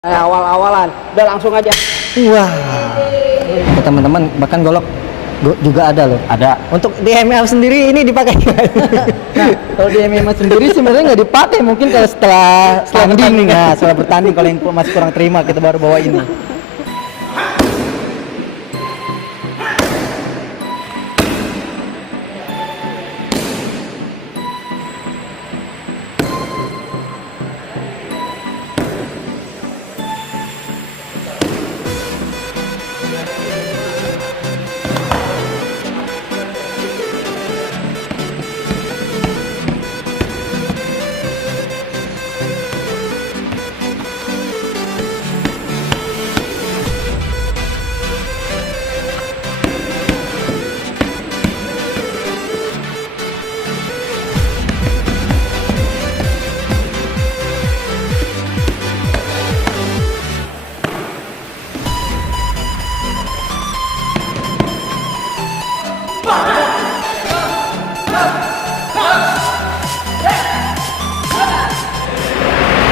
Awal-awalan udah langsung aja. Wah, teman-teman, bahkan golok juga ada loh. Ada. Untuk di MMA sendiri ini dipakai. Nah, kalau di MMA sendiri sebenarnya nggak dipakai, mungkin kalau setelah Bertanding, nah, setelah bertanding kalau yang masih kurang terima kita baru bawa ini.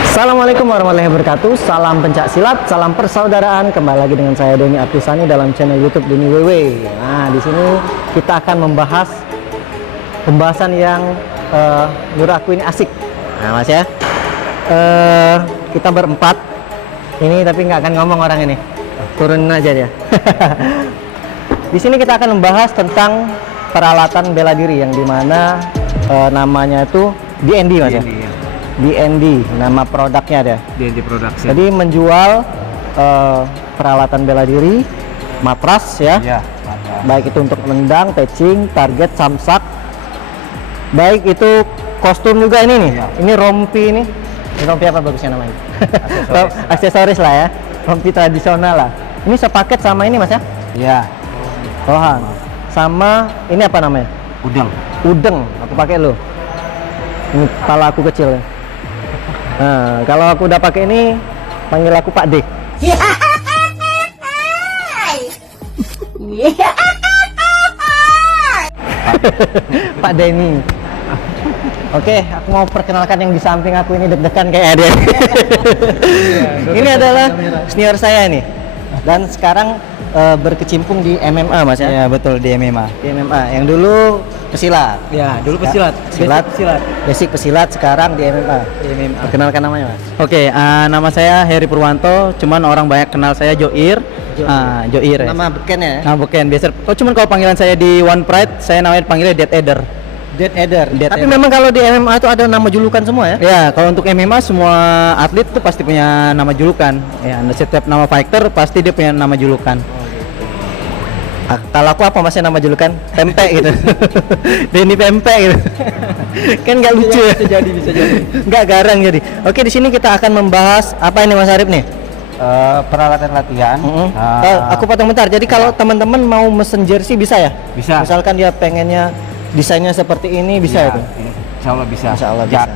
Assalamualaikum warahmatullahi wabarakatuh. Salam pencak silat, salam persaudaraan. Kembali lagi dengan saya Denny Artisani dalam channel YouTube Denny WW. Nah, di sini kita akan membahas pembahasan yang menurut aku ini asik. Nah, Mas ya. Kita berempat. Ini tapi nggak akan ngomong orang ini. Turunin aja dia. Di sini kita akan membahas tentang peralatan bela diri yang dimana namanya itu DND, Mas ya. DND, nama produknya ada. DND Production. Jadi menjual peralatan bela diri, matras ya. Ya, Baik itu untuk nendang, patching, target, samsak. Baik itu kostum juga ini nih. Ya. Ini rompi ini. Ini rompi apa bagusnya namanya? Aksesoris lah ya. Rompi tradisional lah. Ini sepaket sama ini, Mas ya? Iya. Rohan. Sama ini apa namanya? Udang. Udeng. Aku pakai lo. Ini kepala aku kecil ya. Nah, kalau aku udah pakai ini, panggil aku Pak D. Pak Denny. Oke, aku mau perkenalkan yang di samping aku ini deg-degan kayak dia. Ini adalah senior saya nih. Dan sekarang berkecimpung di MMA, Mas ya? Ya, betul, di MMA. Di MMA. Yang dulu pesilat. Ya, dulu pesilat. Pesilat. Basic pesilat, sekarang di MMA. Di MMA. Perkenalkan namanya, Mas. Oke, nama saya Heri Purwanto, cuman orang banyak kenal saya Joir. Joir ya. Nama beken ya? Nah, bukan biasa. Oh, cuman kalau panggilan saya di One Pride, saya namanya panggilnya Dead Eder. Dead Eder. Tapi Eder. memang kalau di MMA itu ada nama julukan semua ya? Ya, kalau untuk MMA semua atlet tuh pasti punya nama julukan. Ya, setiap nama fighter pasti dia punya nama julukan. Kalau aku apa masnya nama julukan? Pempek gitu. Denny Pempek gitu. Kan nggak lucu ya? Bisa jadi. Nggak garang jadi. Oke, di sini kita akan membahas apa ini, Mas Arif nih? Peralatan latihan. Aku potong bentar. Jadi kalau teman-teman mau mesen jersey bisa ya? Bisa. Misalkan dia pengennya desainnya seperti ini bisa Ya, itu? Insya Allah bisa. Insya Allah bisa.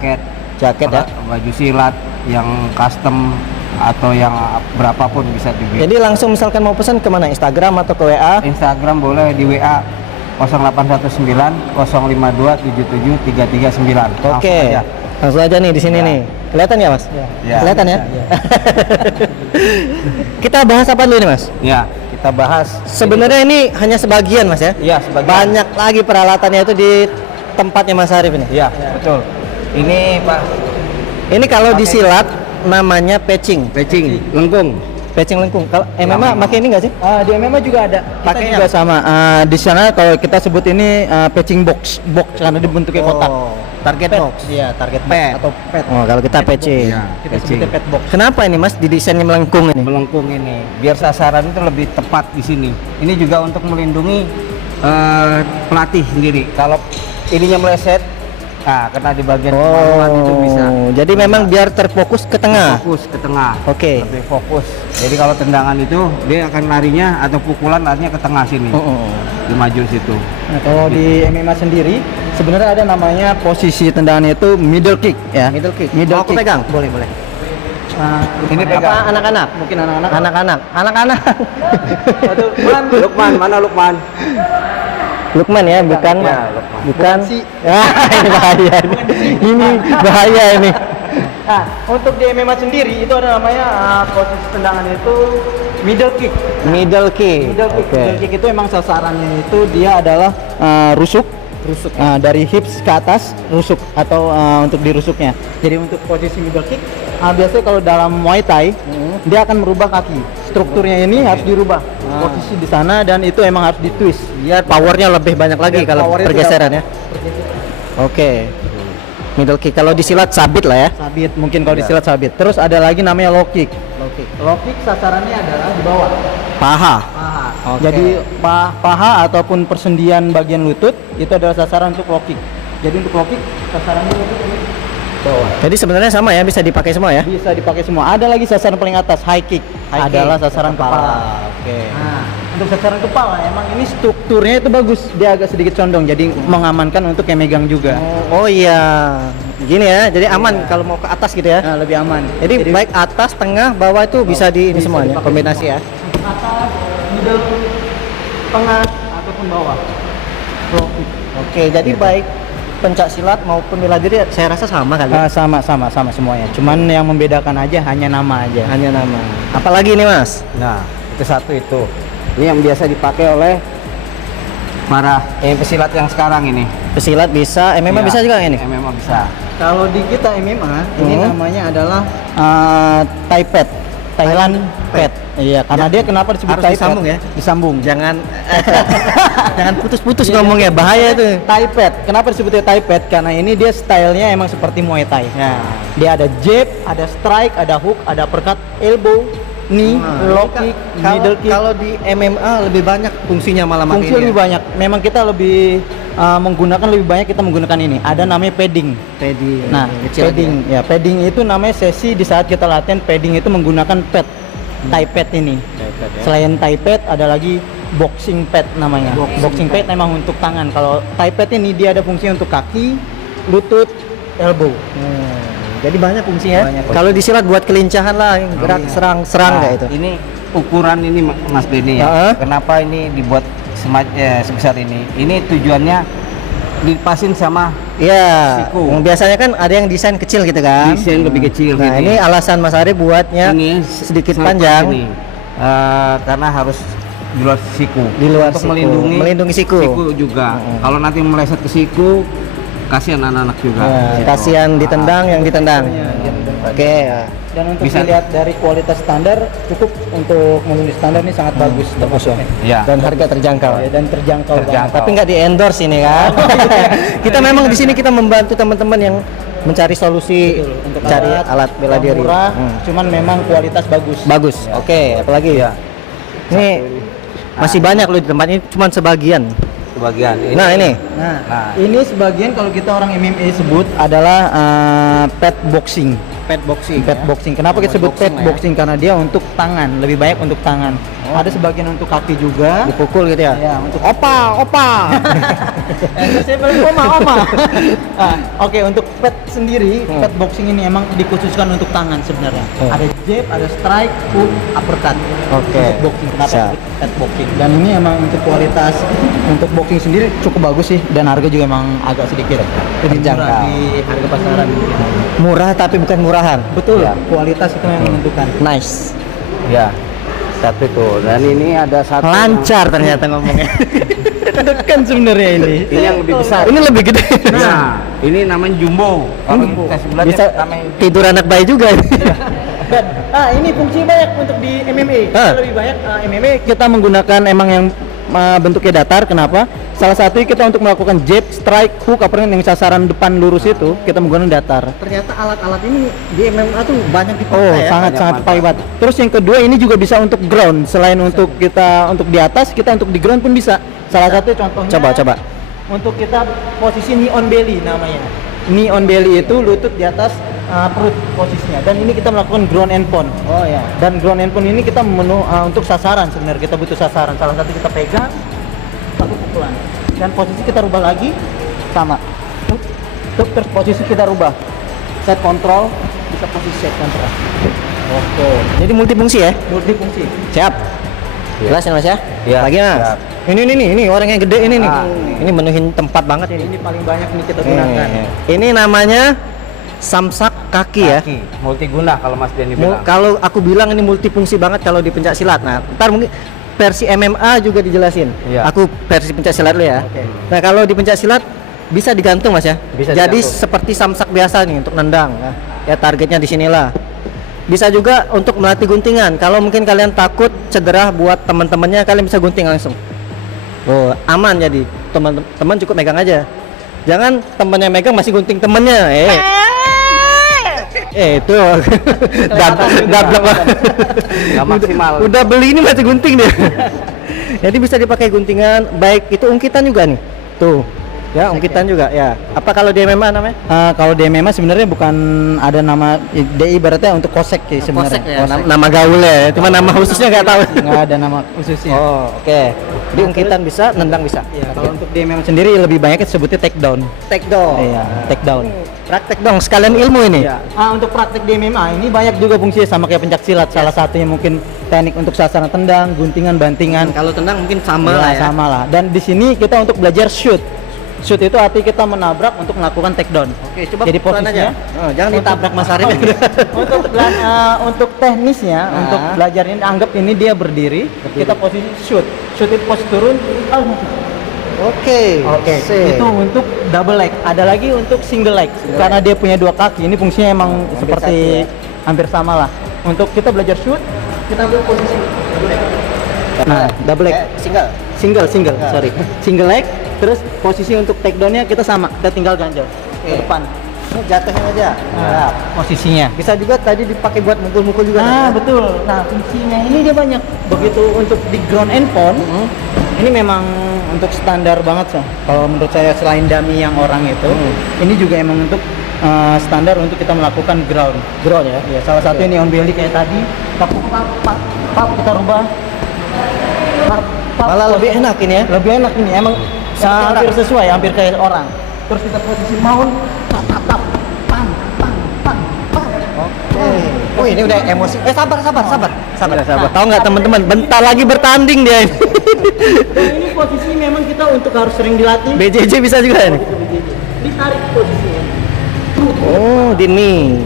Jaket Ya. baju silat yang custom atau yang berapapun bisa dibikin. Jadi langsung misalkan mau pesan kemana? Instagram atau ke WA? Instagram boleh di WA 0819 052 77 339. Oke. Langsung aja nih di sini Ya. nih. Kelihatan ya, Mas? Ya. Kelihatan ya? Ya. Kita bahas apa dulu nih, Mas? Ya, kita bahas. Sebenarnya ini hanya sebagian, Mas ya? Iya, sebagian. Banyak lagi peralatannya itu di tempatnya Mas Arif ini. Iya, betul. Ini Pak Ini kalau disilat namanya patching. lengkung. Patching lengkung. Kalau MMA pakai ini nggak sih? Di MMA juga ada. Pakainya Juga sama. Di sana kalau kita sebut ini patching box karena dibentuknya kotak. Target Pad. box. Iya, target Pad. atau pad. Oh, kalau kita patching. Iya, Kita patching. sebutnya pad box. Kenapa ini, Mas, didesainnya melengkung ini? Melengkung ini biar sasaran itu lebih tepat di sini. Ini juga untuk melindungi pelatih sendiri. Kalau ininya meleset, kena di bagian kemaluan itu bisa. Jadi memang biar terfokus ke tengah. Fokus ke tengah. Oke. Lebih fokus. Jadi kalau tendangan itu dia akan larinya atau pukulan larinya ke tengah sini. Di maju situ. Nah, kalau di MMA sendiri sebenarnya ada namanya posisi tendangannya itu middle kick ya. Middle kick. Middle Mau aku kick. pegang? Boleh. Ini Apa pegang. anak-anak? Mungkin anak-anak. Anak-anak. Lukman, mana Lukman? Lukman ya, bukan? Ya, Lukman. Bukan. Bukan sih. Ya, ini bahaya. Ini bahaya ini. Nah, untuk di MMA sendiri itu ada namanya posisi tendangan itu middle kick. Middle kick. Middle kick. Oke. Middle kick itu emang sasarannya itu dia adalah rusuk. Dari hips ke atas rusuk atau untuk dirusuknya. Jadi untuk posisi middle kick biasanya kalau dalam Muay Thai dia akan merubah kaki. Strukturnya ini harus dirubah posisi di sana dan itu emang harus ditwist. Biar powernya lebih banyak lagi Biar kalau powernya pergeseran ya. Oke. Middle kick kalau disilat sabit lah ya. Sabit, mungkin kalau disilat sabit. Terus ada lagi namanya low kick. Low kick sasarannya adalah di bawah. Paha. Paha. Oke. Jadi paha ataupun persendian bagian lutut itu adalah sasaran untuk low kick. Jadi untuk low kick sasarannya lutut ini bawah. Jadi sebenarnya sama ya, bisa dipakai semua ya. Bisa dipakai semua. Ada lagi sasaran paling atas high kick. High adalah kick, sasaran kepala. Oke. Nah, untuk sasaran kepala emang ini strukturnya itu bagus. Dia agak sedikit condong jadi mengamankan untuk yang megang juga. Oh iya. Gini ya, jadi aman kalau mau ke atas gitu ya. Nah, lebih aman. Jadi baik atas, tengah, bawah itu bisa di ini bisa semuanya, dipakai kombinasi ya. Atas, middle, tengah ataupun bawah. Low kick. Oke, jadi baik pencak silat maupun bela diri saya rasa sama kali ya. Sama semuanya. Cuman yang membedakan aja hanya nama aja. Hanya nama. Apalagi nih Mas? Nah, itu satu itu. Ini yang biasa dipakai oleh para pesilat yang sekarang ini. Pesilat bisa, MMA Iya, bisa juga ini. MMA bisa. Kalau di kita MMA ini Hmm. namanya adalah Thai Pad. Thailand Pad. Iya, karena dia kenapa disebut Harus Thai disambung Pad? ya? Disambung. Jangan jangan putus-putus Iya, ngomongnya, bahaya tuh. Thai Pad. Kenapa disebutnya Thai Pad? Karena ini dia stylenya emang seperti Muay Thai. Ya. Dia ada jab, ada strike, ada hook, ada uppercut, elbow, knee, low kick, middle kick. Kalau di MMA lebih banyak fungsinya malah Fungsi lebih banyak. Memang kita lebih lebih banyak kita menggunakan ini. Ada namanya padding. Padding. Nah, padding ya, padding itu namanya sesi di saat kita latihan. Padding itu menggunakan pad, Thai pad ini. Selain Thai pad ada lagi boxing pad namanya. Boxing pad memang untuk tangan. Kalau Thai pad ini dia ada fungsi untuk kaki, lutut, elbow. Jadi banyak fungsinya. Banyak fungsi. Kalau disilat buat kelincahan lah, gerak serang Nah, kayak itu. Ini ukuran ini Mas Denny ya. Heeh. Kenapa ini dibuat sebesar ini? Ini tujuannya dipasin sama Iya. siku. Yang biasanya kan ada yang desain kecil gitu kan. desain lebih kecil Nah, gini. ini alasan Mas Ari buatnya Ini sedikit selepas panjang. ini. Karena harus di luar siku. Di luar untuk siku. Melindungi siku. juga. Kalau nanti meleset ke siku, kasihan anak-anak juga. Nah, Gitu. kasihan ditendang yang ditendang. Oke. Dan untuk Bisa. dilihat dari kualitas standar cukup untuk memenuhi standar ini sangat bagus termasuknya. Ya. Dan harga terjangkau. Ya, dan terjangkau banget. Terjangkau. Tapi nggak di endorse ini kan. Kita memang di sini kita membantu teman-teman yang mencari solusi Untuk cari alat bela yang diri. murah, Hmm. cuman memang kualitas bagus. Bagus. Oke, apalagi ya. Ini masih banyak loh di tempat ini, cuman sebagian. Sebagian. Nah, ini. Nah, ini sebagian kalau kita orang MMA sebut adalah pad boxing. Pad boxing. Pad boxing. Kenapa kita sebut pad boxing? Karena dia untuk tangan, lebih banyak untuk tangan. Ada sebagian untuk kaki juga. Dipukul gitu ya. Ya, untuk Opa. saya paling oma. Oke, untuk pad sendiri, pad boxing ini emang dikhususkan untuk tangan sebenarnya. Ada jab, ada strike, hook, uppercut. Oke. Untuk boxing, kenapa Siap. disebut pad boxing? Dan ini emang untuk kualitas untuk boxing sendiri cukup bagus sih, dan harga juga emang agak sedikit lebih murah Terjangkau. di harga pasaran. Murah tapi bukan murahan. Betul, kualitas itu yang menentukan. Nice. Ya. Satu tuh. Dan ini ada satu. Lancar ternyata ngomongnya. Kan sebenarnya ini. Ini yang lebih besar. Ini lebih gede. Nah, ini namanya jumbo. Kalau kita sebelah Bisa namanya tidur anak bayi juga. Dan ini fungsi banyak untuk di MMA. Ah. Lebih banyak MMA kita menggunakan emang yang bentuknya datar. Kenapa? Salah satu kita untuk melakukan jab, strike, hook, uppercut yang sasaran depan lurus itu kita menggunakan datar. Ternyata alat-alat ini di MMA tuh banyak dipakai Oh, ya. sangat dipakai banget. Terus yang kedua ini juga bisa untuk ground. Selain untuk kita untuk di atas, kita untuk di ground pun bisa. Salah satu contohnya. Coba. Untuk kita posisi knee on belly namanya. Knee on belly itu lutut di atas perut posisinya. Dan ini kita melakukan ground and pound. Oh ya. Dan ground and pound ini kita untuk sasaran sebenarnya, kita butuh sasaran. Salah satu kita pegang, satu pukulan. Dan posisi kita rubah lagi sama. Terus posisi kita rubah. Set control, bisa posisi set control. Oke. Jadi multifungsi ya. Multifungsi. Siap. Jelas ya Mas ya? Iya, Lagi Mas. siap. Ini orang yang gede ini nih. Ah. Ini menuhin tempat banget ini. Ini paling banyak nih kita gunakan. Ini namanya samsak kaki ya. Multiguna kalau Mas Denny bilang. Kalau aku bilang ini multifungsi banget kalau di pencak silat. Nah, ntar mungkin versi MMA juga dijelasin. Iya. Aku versi pencak silat dulu ya. Oke. Nah, kalau di pencak silat bisa digantung Mas ya. Bisa Jadi digantung. seperti samsak biasa nih untuk nendang ya. Ya targetnya di sinilah. Bisa juga untuk melatih guntingan. Kalau mungkin kalian takut cedera buat teman-temannya, kalian bisa gunting langsung. Oh, aman jadi. Teman-teman cukup megang aja. Jangan temannya megang masih gunting temannya. Itu dablek lah. Nggak maksimal. Udah beli ini masih gunting dia. Jadi bisa dipakai guntingan, baik itu ungkitan juga nih. Tuh. Ya, ungkitan juga ya. Apa kalau di MMA namanya? Kalau di MMA sebenarnya bukan ada nama, dia ibaratnya untuk kosek ya sebenarnya. Kosek ya, nama gaulnya ya. Cuma nama khususnya nggak tahu. Nggak ada nama khususnya. Oh, oke. Di ungkitan bisa, nendang bisa. Iya, kalau untuk di MMA sendiri lebih banyak sebutnya takedown. Take down. Iya, takedown. Praktek dong, sekalian ilmu ini. Iya. Untuk praktek di MMA ini banyak juga fungsinya sama kayak pencak silat. Salah satunya mungkin teknik untuk sasaran tendang, guntingan, bantingan. Kalau tendang mungkin sama Iya, lah ya. sama lah. Dan di sini kita untuk belajar shoot. Shoot itu arti kita menabrak untuk melakukan takedown. Oke, coba Jadi pelan posisinya Oh, jangan ditabrak Mas Arif. untuk teknisnya, untuk belajar ini anggap ini dia berdiri, kita posisi shoot. Shoot itu posisi turun. Oke. Sip. Itu untuk double leg. Ada lagi untuk single leg. Karena dia punya dua kaki. Ini fungsinya emang seperti hampir sama lah. Untuk kita belajar shoot, kita ambil posisi double leg. Nah, double leg. Single, sorry. Single leg. Terus posisi untuk takedown-nya kita sama. Kita tinggal ganjel ke depan. Ini jatuhin aja. Nah, posisinya. Bisa juga tadi dipakai buat mukul-mukul juga. Nah, betul. Nah, fungsinya ini dia banyak. Begitu untuk di ground and pound, ini memang untuk standar banget sih. Kalau menurut saya selain dummy yang orang itu, ini juga emang untuk standar untuk kita melakukan ground. Ground ya. Ya, salah satu ini on belly kayak tadi, pap, kita rubah. Pap, Malah lebih enak ini ya. Lebih enak ini emang hampir sesuai, hampir kayak orang. Terus kita posisi mount, tap, pam. Oke. Oh, ini udah emosi. Sabar. Sabar. Tahu nggak teman-teman? Bentar lagi bertanding dia ini. Dan ini posisi memang kita untuk harus sering dilatih. BJJ bisa juga ini. Ditarik posisinya. Oh, Dini.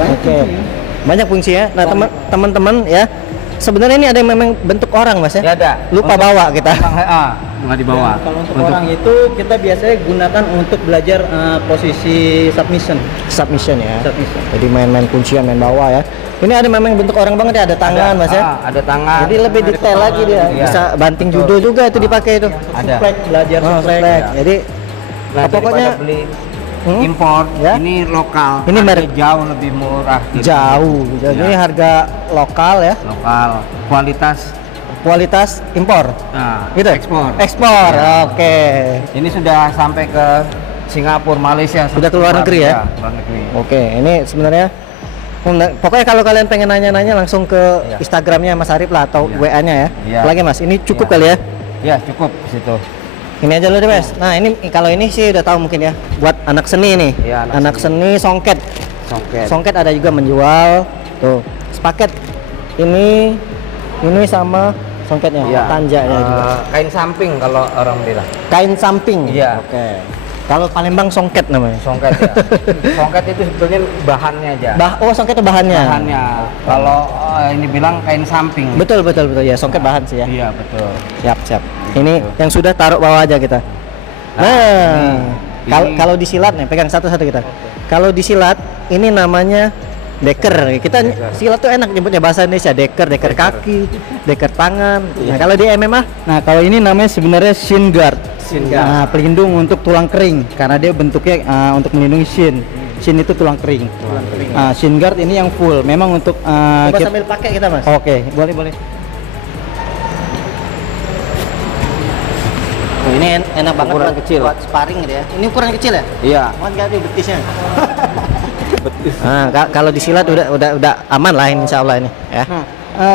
Oke. Banyak fungsi ya. Nah, teman-teman ya. Sebenarnya ini ada yang memang bentuk orang, Mas ya? Ya ada. Lupa bawa kita. Nggak dibawa. Kalau untuk orang itu kita biasanya gunakan untuk belajar posisi submission. Submission ya. Submission. Jadi main-main kuncian, main bawah ya. Ini ada memang bentuk orang banget ya, ada tangan, Mas ya. Ada tangan. Jadi lebih detail lagi dia. Iya. Bisa banting judo juga itu dipakai itu. Ada. Suplex, belajar suplex. Suplex. Jadi Nah, pokoknya daripada beli impor, Ya. ini lokal. Ini Harga merek. jauh lebih murah. gitu. jauh. Jadi Ya. harga lokal ya, Lokal, kualitas impor. nah, Gitu. ekspor. Ekspor. Oke. Ini sudah sampai ke Singapura, Malaysia. Sudah ke luar negeri ya? Luar negeri. Oke, ini sebenarnya pokoknya kalau kalian pengen nanya-nanya langsung ke Iya. Instagramnya Mas Arif lah atau Iya. WA-nya ya. Iya. Lagi Mas, ini cukup Iya. kali ya. Ya cukup di situ. Ini aja loh deh Mas. Nah ini kalau ini sih udah tahu mungkin ya. Buat anak seni nih. Iya, anak seni songket. Soket. Songket ada juga menjual. Tuh, sepaket. Ini sama songketnya, Iya. tanjanya juga. Kain samping kalau orang bilang. Kain samping. Iya. Oke. Kalau Palembang songket namanya. Songket ya. Songket itu sebetulnya bahannya aja. Songket itu bahannya. Bahannya. Kalau ini bilang kain samping. Betul ya, songket bahan sih ya. Iya betul. Siap. Ini yang sudah taruh bawah aja kita. Nah, ini. kalau disilat nih, pegang satu-satu kita. Kalau disilat ini namanya deker. Kita silat tuh enak nyebutnya bahasa Indonesia, deker kaki, deker tangan. Nah, kalau di MMA Nah, kalau ini namanya sebenarnya shin guard. Shin guard. Nah, pelindung untuk tulang kering karena dia bentuknya untuk melindungi shin. Shin itu tulang kering. Shin guard ini yang full. Memang untuk coba sambil pakai kita, Mas. Oke, boleh. Oh, ini enak banget Ukuran buat, kecil. buat sparring gitu ya. Ini ukuran kecil ya? Iya. Muat nggak nih betisnya? Nah, kalau disilat udah aman lah insya Allah ini ya.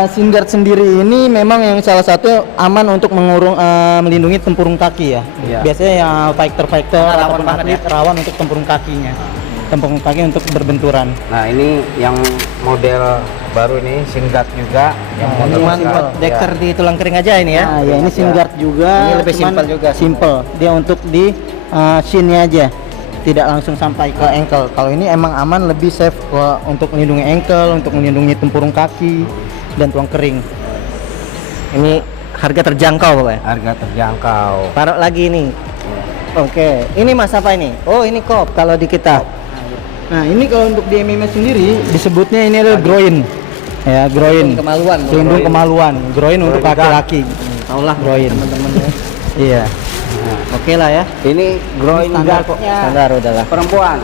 Shin guard sendiri ini memang yang salah satu aman untuk melindungi tempurung kaki ya. Iya. Biasanya yang fighter Rawan ataupun banget atlet rawan untuk tempurung kakinya. Tempurung kaki untuk berbenturan. Nah ini yang model baru ini shin guard juga. Yang Nah, model ini Cuman simple. buat deker di tulang kering aja ini ya. Nah, ya ini shin guard juga. Ini lebih cuman simpel juga. Simple. Dia untuk di shinnya aja. tidak langsung sampai ke ankle. Kalau ini emang aman, lebih safe untuk melindungi ankle, untuk melindungi tempurung kaki dan tulang kering. Ini harga terjangkau pokoknya. Harga terjangkau. Taruh lagi nih. Oke, ini mas apa ini? Oh ini kop kalau di kita. Nah ini kalau untuk di MMA sendiri disebutnya ini adalah groin, ya groin. Kemaluan. Pelindung kemaluan. Groin untuk Groin laki-laki. Taulah Groin. teman-teman ya. Iya. Oke lah ya. Ini groin standar guard kok. Standar udahlah. perempuan.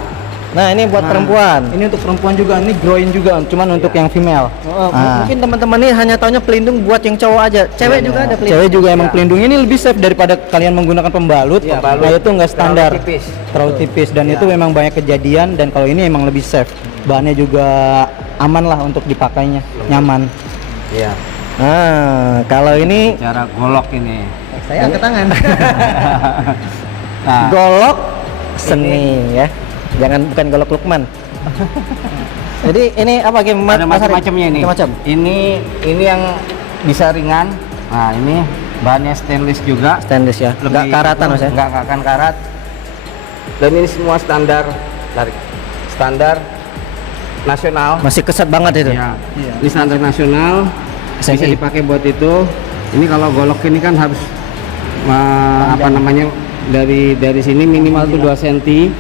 Nah ini buat perempuan. Ini untuk perempuan juga, ini groin juga, cuman untuk yang female. Oh, Ah. mungkin teman-teman ini hanya taunya pelindung buat yang cowok aja. Cewek juga ada pelindung. Cewek juga emang Iya. pelindung ini lebih safe daripada kalian menggunakan pembalut. Iya, Nah pembalut. itu nggak standar, Terlalu tipis. terlalu tipis dan Iya. itu memang banyak kejadian dan kalau ini emang lebih safe. Bahannya juga aman lah untuk dipakainya, nyaman. Iya. Nah kalau ini Cara golok ini. saya angkat tangan. Nah, Golok seni ya. Jangan bukan golok Lukman. Jadi ini apa game ada macam-macamnya ini. Macam. Ini yang bisa ringan. Nah, ini bahannya stainless juga. Stainless ya. Enggak karatan mas ya. Enggak akan karat. Dan ini semua standar tarik. Standar nasional. Masih keset banget itu. Ya. Ini standar nasional. Bisa SNI. dipakai buat itu. Ini kalau golok ini kan harus apa namanya dari sini minimal tuh 2 cm.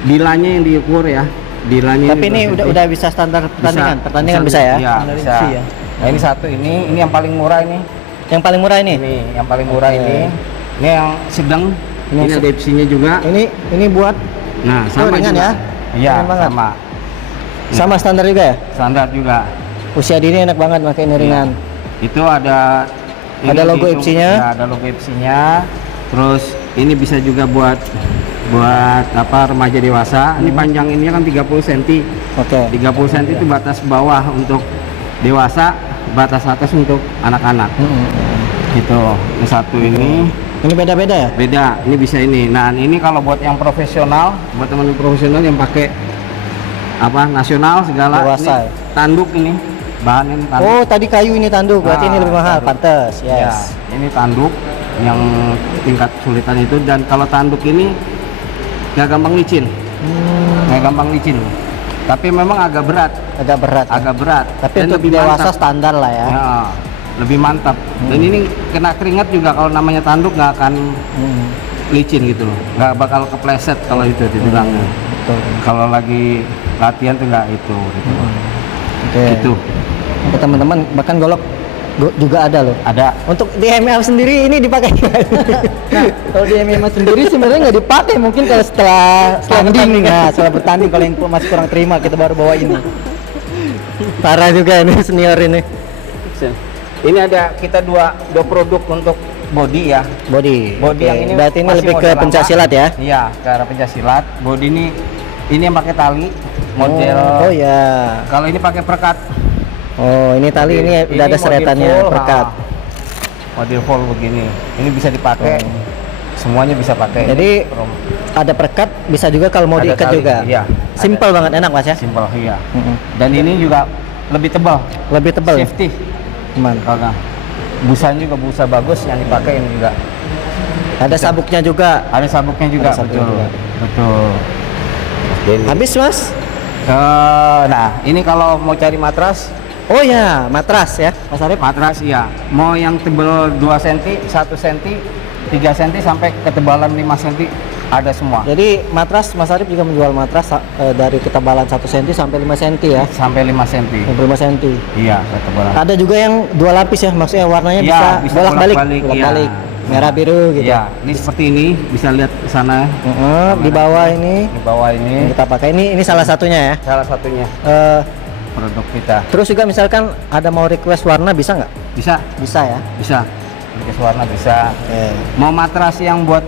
Bilanya yang diukur ya. Bilanya Tapi ini 2 cm. udah bisa standar pertandingan. Pertandingan bisa ya. Iya, Standar bisa. isi ya. Nah, ini satu ini yang paling murah ini. Yang paling murah ini. Ini yang paling murah ini. Ini yang sedang. Ini Ini yang ada epsinya juga. Ini buat Nah, sama ringan juga. ya? Iya, Ringan banget. sama. sama standar juga ya. Standar juga. Usia dini enak banget pakai ini ringan. Itu ada Ada logo dihitung- Epsi-nya. ya, ada logo Epsi-nya. Terus ini bisa juga buat apa remaja dewasa. Ini panjang ini kan 30 cm. Oke. 30 cm itu batas bawah untuk dewasa, batas atas untuk anak-anak. Gitu. Ini satu ini Ini beda-beda ya. beda. Ini bisa ini. Nah, ini kalau buat yang profesional, buat teman profesional yang pakai apa nasional segala. Dewasa Ini ya? tanduk ini. Bahan ini tanduk. Oh tadi kayu ini tanduk. Berarti Ah, ini lebih mahal. tanduk. Pantes. Ya, Yes. ini tanduk yang tingkat kesulitan itu, dan kalau tanduk ini nggak gampang licin, nggak gampang licin. Tapi memang agak berat, Agak berat. Ya. agak berat. Tapi Dan untuk lebih dewasa mantap. standar lah ya. Ya, lebih mantap. Dan ini kena keringat juga kalau namanya tanduk nggak akan Hmm, licin gitu loh, nggak bakal kepleset kalau itu dibilangnya. betul. Kalau lagi latihan tuh nggak itu, gitu. Oke. Gitu. Oke, teman-teman, bahkan golok juga ada loh. Ada. Untuk di MMA sendiri ini dipakai. Nah, kalau di MMA sendiri sebenarnya nggak dipakai, mungkin kalau setelah tanding, nah setelah bertanding kalau yang masih kurang terima kita baru bawa ini. Parah juga ini senior ini. Ini ada kita dua produk untuk body ya. Body. Body Oke, yang ini berarti ini masih lebih ke model lama. pencak silat ya. Iya, ke arah pencak silat. Body ini yang pakai tali model. Oh ya. Kalau ini pakai perekat. Oh ini tali ini udah ada model seretannya full, perekat. Model full begini. Ini bisa dipakai. Semuanya bisa pakai. Jadi ada perekat, bisa juga kalau mau Ada diikat tali, juga. iya, Simple banget, enak mas ya. Simpel, iya. Mm-mm. Dan ini juga lebih tebal. Lebih tebal. Ya? Safety. Teman. Kalau busanya juga busa bagus yang dipakai ini juga. Ada sabuknya juga. Ada sabuknya juga, Ada sabuknya betul. juga. Betul. Habis mas? Nah, ini kalau mau cari matras, Oh ya, matras ya, Mas Arif. matras iya. Mau yang tebal 2 cm, 1 cm, 3 cm sampai ketebalan 5 cm ada semua. Jadi matras Mas Arif juga menjual matras dari ketebalan 1 cm sampai 5 cm ya. Sampai 5 cm. Sampai 5 cm. Iya, ketebalan. Ada juga yang 2 lapis ya, maksudnya warnanya Iya, bisa bisa bolak-balik, bolak-balik, bolak-balik. iya. Merah biru gitu. Iya, ini seperti ini, bisa lihat ke sana. Di bawah ini Di bawah yang ini kita pakai ini salah satunya ya. salah satunya Eh, produk kita. terus juga misalkan ada mau request warna bisa nggak? Bisa, Bisa ya. bisa. Pakai warna bisa. Oke. Mau matras yang buat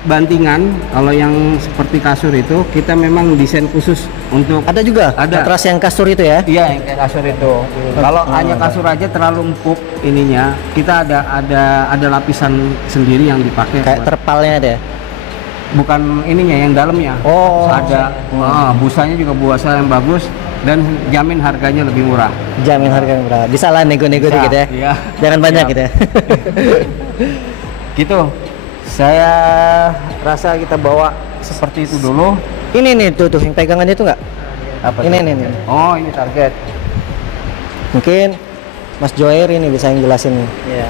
bantingan, kalau yang seperti kasur itu kita memang desain khusus untuk Ada juga Ada. matras yang kasur itu ya. iya yang kayak kasur itu. Kalau hanya kasur aja terlalu empuk ininya, kita ada lapisan sendiri yang dipakai. Kayak buat- terpalnya ada ya. bukan ininya, yang dalamnya. Oh. Ada busanya juga buasa yang bagus dan jamin harganya lebih murah. Jamin harga yang berapa? Bisa lah nego-nego Bisa, dikit ya. iya. Jangan banyak Siap. gitu ya. Gitu. Saya rasa kita bawa seperti itu dulu. Ini nih tuh yang pegangannya itu nggak? Apa Ini tuh? nih. Oh, ini target. Mungkin Mas Joer ini bisa yang jelasin nih. Iya.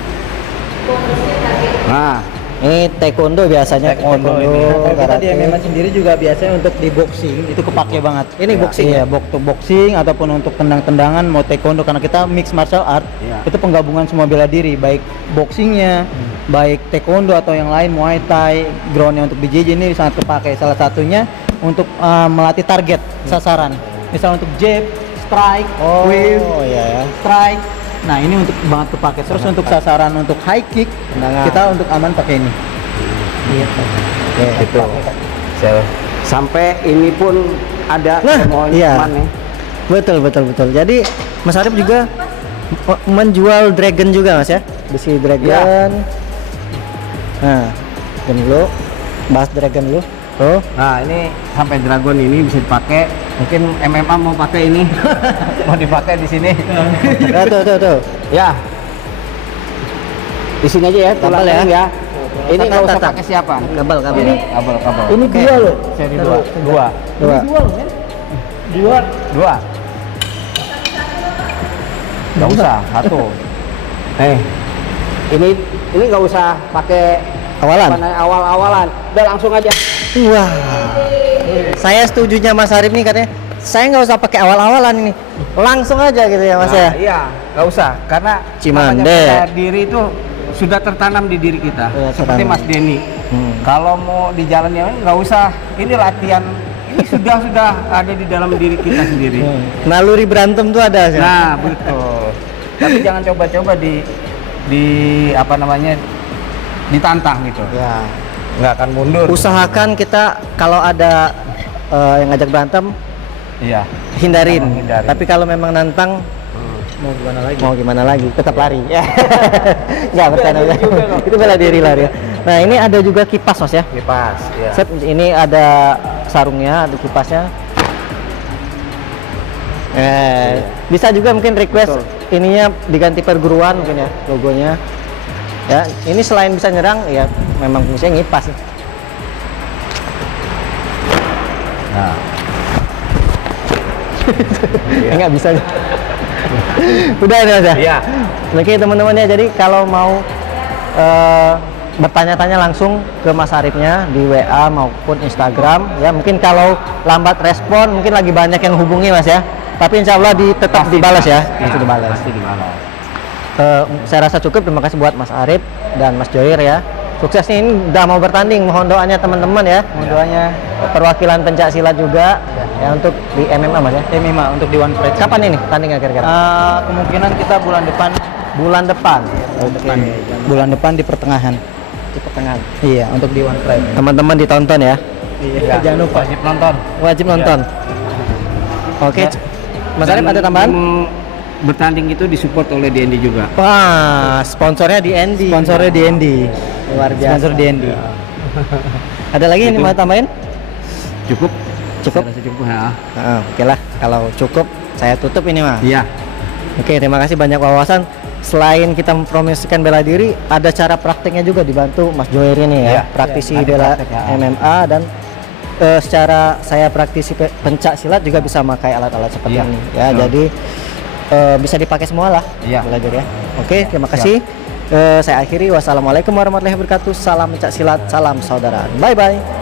Nah, Ini taekwondo biasanya. Taekwondo ini. Kalau kita karate. di MMA sendiri juga biasanya untuk di boxing itu kepake banget. Ini boxing Iya, ya? boxing ataupun untuk tendang-tendangan mau taekwondo karena kita mix martial art. Iya. Itu penggabungan semua bela diri, baik boxingnya, baik taekwondo atau yang lain, muay thai, groundnya untuk BJJ ini sangat kepake. Salah satunya untuk melatih target sasaran. Misalnya untuk jab, strike, Oh, wave, iya ya. strike. Nah ini untuk banget kepake. Terus untuk sasaran untuk high kick, Tendangan. kita untuk aman pakai ini. Gitu. gitu. Sampai ini pun ada Nah, mau iya. nih. Betul. Jadi Mas Arif juga menjual dragon juga Mas ya, besi dragon. Nah, dragon dulu, bahas dragon dulu. Tuh, Nah, ini sampai dragon ini bisa dipakai. Mungkin MMA mau pakai ini. Mau dipakai di sini. nah, tuh. Ya. Di sini aja ya, Kabel tulang ya. Ini nggak usah Tak. pakai siapa? Kabel. Ini kabel. Ini Oke. dua loh. Seri dua. Dua. Dua. Nggak usah, satu. Ini nggak usah pakai Awalan. awal-awalan. Udah langsung aja. Wah, saya setujunya Mas Arif nih katanya. Saya nggak usah pakai awal-awalan ini, langsung aja gitu ya Mas ya. Iya, nggak usah. Karena Cimande. namanya bela diri itu sudah tertanam di diri kita. Iya, Seperti tertanam. Mas Denny. Hmm. Kalau mau di jalan yang lain, nggak usah. Ini latihan. Ini sudah ada di dalam diri kita sendiri. Naluri berantem tuh ada sih. Nah, betul. Tapi jangan coba-coba di apa namanya ditantang gitu. Ya. Nggak akan mundur. Usahakan kita kalau ada yang ngajak berantem Iya. hindarin. Jangan hindarin. Tapi kalau memang nantang mau gimana lagi? Tetap lari. Ya. Nggak bercanda. Itu bela diri lari. Nah ini ada juga kipas Mas ya. Kipas. Iya. Set, ini ada sarungnya, ada kipasnya. Bisa juga mungkin request ininya diganti perguruan mungkin ya logonya. Ya, ini selain bisa nyerang ya memang fungsinya ngipas. Nah. Nggak bisa. Udah ini aja. Iya. Oke teman-teman ya, jadi kalau mau bertanya-tanya langsung ke Mas Arifnya di WA maupun Instagram ya, mungkin kalau lambat respon mungkin lagi banyak yang hubungi Mas ya, tapi insya Allah tetap dibalas ya, pasti dibalas. Pasti dibalas. Saya rasa cukup. Terima kasih buat Mas Arif dan Mas Joir ya, suksesnya ini udah mau bertanding, mohon doanya teman-teman ya, mohon doanya perwakilan pencak silat juga ya untuk di MMA Mas ya. MMA untuk di One Fight. Kapan ini tandingnya kira-kira? Kemungkinan kita bulan depan. Bulan depan. Bulan depan di pertengahan. Di pertengahan. Iya, untuk di One Fight. Teman-teman ditonton ya. Iya. Jangan lupa. Wajib nonton. Wajib nonton. Oke, Ya. Mas Arif ada tambahan? Bertanding itu disupport oleh DND juga. Wah, sponsornya di Andy. Sponsornya DND. Luar biasa. Sponsor DND. Ada lagi yang Itu. mau tambahin? Cukup? Cukup? Saya rasa cukup ya. Oke lah, kalau cukup saya tutup ini mah. Iya. Oke, terima kasih banyak wawasan. Selain kita mempromosikan bela diri, ada cara prakteknya juga dibantu Mas Joir ini ya, Iya, praktisi iya, ada bela praktek ya. MMA dan secara saya praktisi pencak silat juga bisa memakai alat-alat seperti Iya, ini ya. betul. Jadi bisa dipakai semua lah Iya. belajar ya. Oke, terima kasih. Saya akhiri. Wassalamualaikum warahmatullahi wabarakatuh. Salam pencak silat, salam saudara. Bye bye.